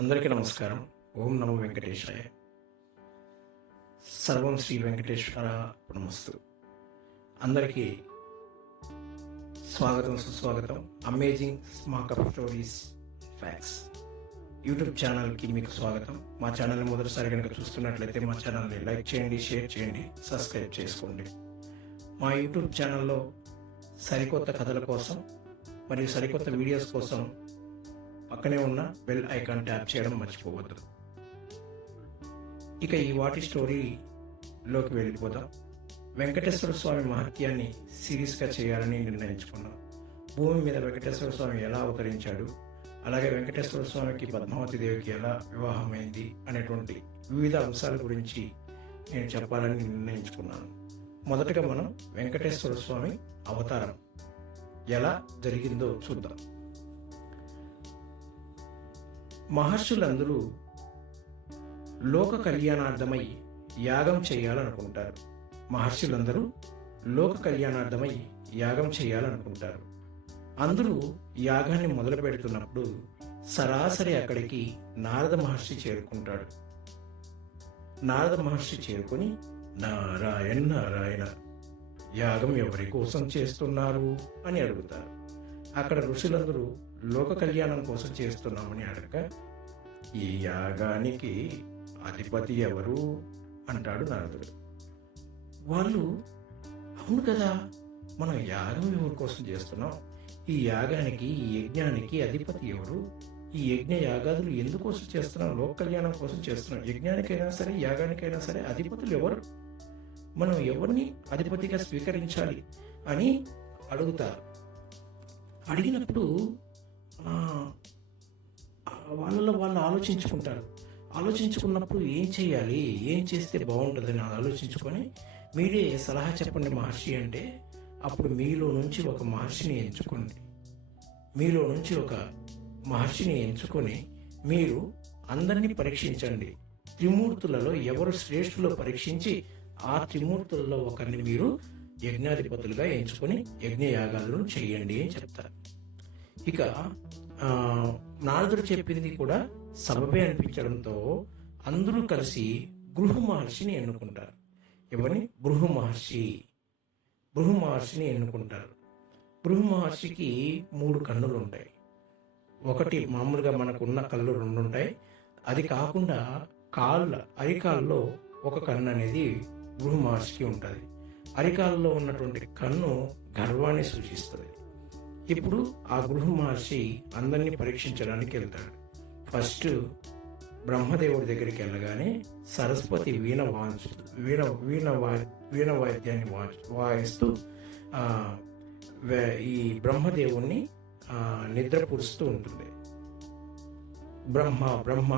అందరికీ నమస్కారం. ఓం నమో వెంకటేశాయ. సర్వం శ్రీ వెంకటేశ్వర నమస్తు. అందరికీ స్వాగతం, సుస్వాగతం. Amazing smart stories facts YouTube ఛానల్కి మీకు స్వాగతం. మా ఛానల్ని మొదటిసారి కనుక చూస్తున్నట్లయితే మా ఛానల్ని లైక్ చేయండి, షేర్ చేయండి, సబ్స్క్రైబ్ చేసుకోండి. మా యూట్యూబ్ ఛానల్లో సరికొత్త కథల కోసం మరియు సరికొత్త వీడియోస్ కోసం పక్కనే ఉన్న బెల్ ఐకాన్ ట్యాప్ చేయడం మర్చిపోవద్దు. ఇక ఈ వాటి స్టోరీలోకి వెళ్ళిపోదాం. వెంకటేశ్వర స్వామి మహత్యాన్ని సిరీస్గా చేయాలని నిర్ణయించుకున్నాం. భూమి మీద వెంకటేశ్వర స్వామి ఎలా అవతరించాడు, అలాగే వెంకటేశ్వర స్వామికి పద్మావతి దేవికి ఎలా వివాహమైంది అనేటువంటి వివిధ అంశాల గురించి నేను చెప్పాలని నిర్ణయించుకున్నాను. మొదటగా మనం వెంకటేశ్వర స్వామి అవతారం ఎలా జరిగిందో చూద్దాం. మహర్షులందరూ లోక కళ్యాణార్థమై యాగం చేయాలనుకుంటారు. అందరూ యాగాన్ని మొదలు పెడుతున్నప్పుడు సరాసరి అక్కడికి నారద మహర్షి చేరుకుంటాడు. నారద మహర్షి చేరుకొని, నారాయణ నారాయణ, యాగం ఎవరి కోసం చేస్తున్నారు అని అడుగుతారు. అక్కడ ఋషులందరూ లోక కళ్యాణం కోసం చేస్తున్నామని అడగగా, ఈ యాగానికి అధిపతి ఎవరు అంటాడు నారదుడు. వాళ్ళు, అవును కదా, మనం యాగం ఎవరి కోసం చేస్తున్నాం, ఈ యాగానికి, ఈ యజ్ఞానికి అధిపతి ఎవరు, ఈ యజ్ఞ యాగాదులు ఎందుకోసం చేస్తున్నాం, లోక కళ్యాణం కోసం చేస్తున్నాం, యజ్ఞానికైనా సరే యాగానికైనా సరే అధిపతులు ఎవరు, మనం ఎవరిని అధిపతిగా స్వీకరించాలి అని అడుగుతారు. అడిగినప్పుడు వాళ్ళలో వాళ్ళు ఆలోచించుకున్నప్పుడు ఏం చేయాలి, ఏం చేస్తే బాగుంటుందని ఆలోచించుకొని, మీరే సలహా చెప్పండి మహర్షి అంటే, అప్పుడు మీలో నుంచి ఒక మహర్షిని ఎంచుకొని మీరు అందరినీ పరీక్షించండి. త్రిమూర్తులలో ఎవరు శ్రేష్ఠులో పరీక్షించి ఆ త్రిమూర్తులలో ఒకరిని మీరు యజ్ఞాధిపతులుగా ఎంచుకొని యజ్ఞయాగాలను చేయండి అని చెప్తారు. ఇక నారదుడు చెప్పింది కూడా సబబే అనిపించడంతో అందరూ కలిసి భృగు మహర్షిని ఎన్నుకుంటారు. ఎవరిని? భృగు మహర్షిని ఎన్నుకుంటారు. భృగు మహర్షికి 3 కన్నులు ఉంటాయి. ఒకటి మామూలుగా మనకున్న కళ్ళు 2 ఉంటాయి. అది కాకుండా అరికాల్లో ఒక కన్ను అనేది భృగు మహర్షికి ఉంటుంది. అరికాల్లో ఉన్నటువంటి కన్ను గర్వాన్ని సూచిస్తుంది. ఇప్పుడు ఆ భృగు మహర్షి అందరినీ పరీక్షించడానికి వెళ్తాడు. ఫస్ట్ బ్రహ్మదేవుడి దగ్గరికి వెళ్ళగానే సరస్వతి వీణ వాయిద్యాన్ని వాయిస్తూ ఈ బ్రహ్మదేవుణ్ణి నిద్రపురుస్తూ ఉంటుంది. బ్రహ్మ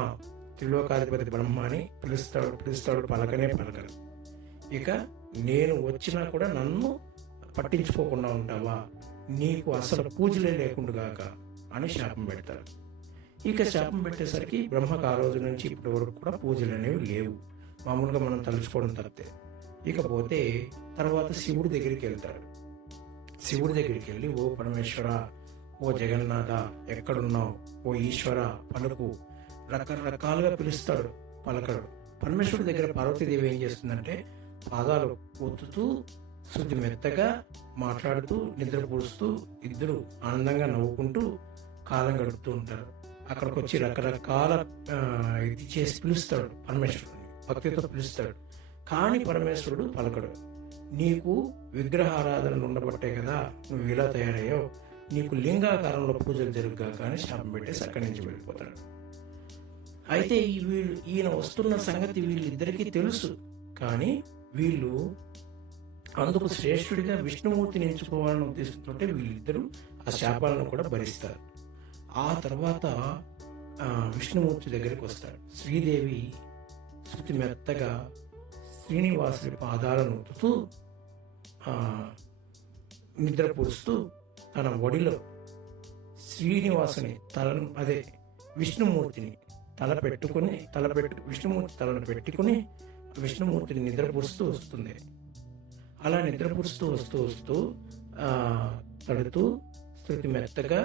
త్రిలోకాధిపతి బ్రహ్మ అని పిలుస్తాడు. పలకరు. ఇక నేను వచ్చినా కూడా నన్ను పట్టించుకోకుండా ఉంటావా, నీకు అసలు పూజలే లేకుండా అని శాపం పెడతారు. ఇక శాపం పెట్టేసరికి బ్రహ్మకు ఆ రోజు నుంచి ఇప్పటి వరకు కూడా పూజలు అనేవి లేవు. మామూలుగా మనం తలుచుకోవడం తప్పితే. ఇకపోతే తర్వాత శివుడి దగ్గరికి వెళ్తాడు. శివుడి దగ్గరికి వెళ్ళి, ఓ పరమేశ్వర, ఓ జగన్నాథ, ఎక్కడున్నావు, ఓ ఈశ్వర పలుకు, రకరకాలుగా పిలుస్తాడు. పలకడు. పరమేశ్వరుడి దగ్గర పార్వతీదేవి ఏం చేస్తుందంటే పాదాలు ఒత్తుతూ శుద్ధి మెత్తగా మాట్లాడుతూ నిద్రపూడుస్తూ ఇద్దరు ఆనందంగా నవ్వుకుంటూ కాలం గడుపుతూ ఉంటారు. అక్కడికి వచ్చి రకరకాల ఇది చేసి పిలుస్తాడు. పరమేశ్వరుడిని భక్తితో పిలుస్తాడు. కానీ పరమేశ్వరుడు పలకడు. నీకు విగ్రహారాధనలు ఉండబట్టే కదా నువ్వు ఇలా తయారయ్యావు, నీకు లింగాకారంలో పూజలు జరుగుగా కానీ శాపం పెట్టేసి అక్కడి నుంచి వెళ్ళిపోతాడు. అయితే ఈయన వస్తున్న సంగతి వీళ్ళిద్దరికీ తెలుసు. కానీ వీళ్ళు అందుకు శ్రేష్ఠుడిగా విష్ణుమూర్తిని ఎంచుకోవాలనే ఉద్దేశంతో వీళ్ళిద్దరూ ఆ శాపాలను కూడా భరిస్తారు. ఆ తర్వాత విష్ణుమూర్తి దగ్గరికి వస్తాడు. శ్రీదేవి శృతి మెత్తగా శ్రీనివాసుడి పాదాలను ఉతుతూ నిద్రపూరుస్తూ తన ఒడిలో శ్రీనివాసుని తలను, అదే విష్ణుమూర్తిని విష్ణుమూర్తి తలను పెట్టుకుని విష్ణుమూర్తిని నిద్రపూరుస్తూ వస్తుంది. అలా నిద్రపూరుస్తూ వస్తూ తడుతూ శృతి మెత్తగా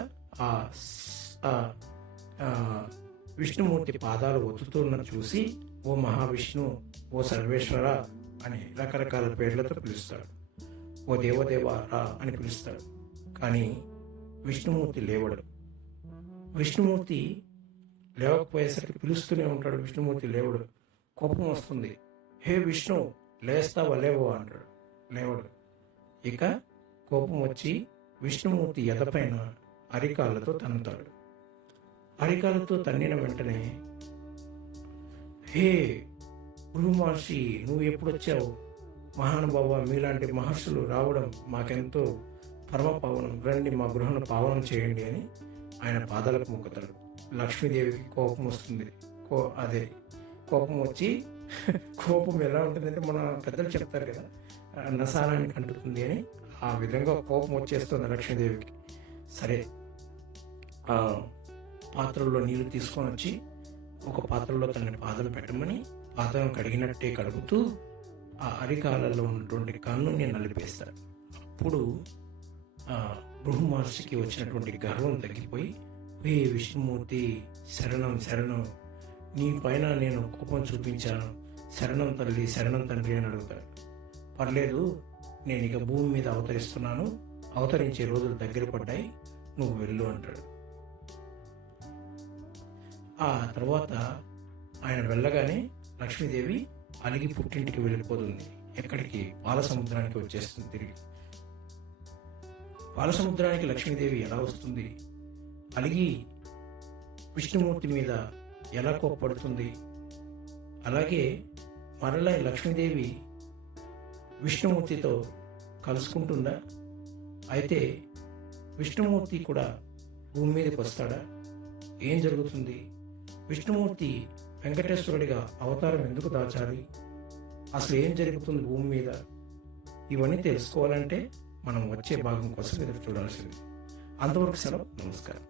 విష్ణుమూర్తి పాదాలు ఒత్తుతున్న చూసి ఓ మహావిష్ణు, ఓ సర్వేశ్వర అని రకరకాల పేర్లతో పిలుస్తాడు. ఓ దేవదేవ రా అని పిలుస్తాడు. కానీ విష్ణుమూర్తి లేవడు. విష్ణుమూర్తి లేవకపోయేసరికి పిలుస్తూనే ఉంటాడు. విష్ణుమూర్తి లేవడు. కోపం వస్తుంది. హే విష్ణు, లేస్తావా లేవో అంటాడు. లేవడు. ఇక కోపం వచ్చి విష్ణుమూర్తి ఎదపైన అరికాళ్ళతో తన్నుతాడు. అరికాళ్ళతో తన్నిన వెంటనే, హే భృగు మహర్షి, నువ్వు ఎప్పుడొచ్చావు? మహానుభావ, మీలాంటి మహర్షులు రావడం మాకెంతో పరమ పావనం. రండి, మా గృహను పావనం చేయండి అని ఆయన పాదాలకు మొక్కుతాడు. లక్ష్మీదేవికి కోపం వస్తుంది. కోపం వచ్చి, కోపం ఎలా ఉంటుందంటే మన పెద్దలు చెప్తారు కదా, నసారానికి అంటుతుంది అని, ఆ విధంగా కోపం వచ్చేస్తుంది లక్ష్మీదేవికి. సరే, పాత్రలో నీళ్లు తీసుకొని వచ్చి ఒక పాత్రలో తనని పాదాలు పెట్టమని పాత్రను కడిగినట్టే కడుగుతూ ఆ అరికాలలో ఉన్నటువంటి కన్నుని నలిపేస్తాడు. అప్పుడు భృగు మహర్షికి వచ్చినటువంటి గర్వం తగ్గిపోయి, హే విష్ణుమూర్తి, శరణం శరణం, నీ పైన నేను కోపం చూపించాను, శరణం తల్లి, శరణం తండ్రి అని అడుగుతాడు. పర్లేదు, నేను ఇక భూమి మీద అవతరిస్తున్నాను, అవతరించే రోజులు దగ్గర పడ్డాయి, నువ్వు వెళ్ళు అంటాడు. ఆ తర్వాత ఆయన వెళ్ళగానే లక్ష్మీదేవి అలిగి పుట్టింటికి వెళ్ళిపోతుంది. ఎక్కడికి? పాల సముద్రానికి వచ్చేస్తుంది తిరిగి. పాల సముద్రానికి లక్ష్మీదేవి ఎలా వస్తుంది? అలిగి విష్ణుమూర్తి మీద ఎలా కోప్పడుతుంది? అలాగే మరలా లక్ష్మీదేవి విష్ణుమూర్తితో కలుసుకుంటుందా? అయితే విష్ణుమూర్తి కూడా భూమి మీదకి వస్తాడా? ఏం జరుగుతుంది? విష్ణుమూర్తి వెంకటేశ్వరుడిగా అవతారం ఎందుకు దాచాలి? అసలు ఏం జరుగుతుంది భూమి మీద? ఇవన్నీ తెలుసుకోవాలంటే మనం వచ్చే భాగం కోసం ఎదురు చూడాల్సింది. అంతవరకు సెలవు. నమస్కారం.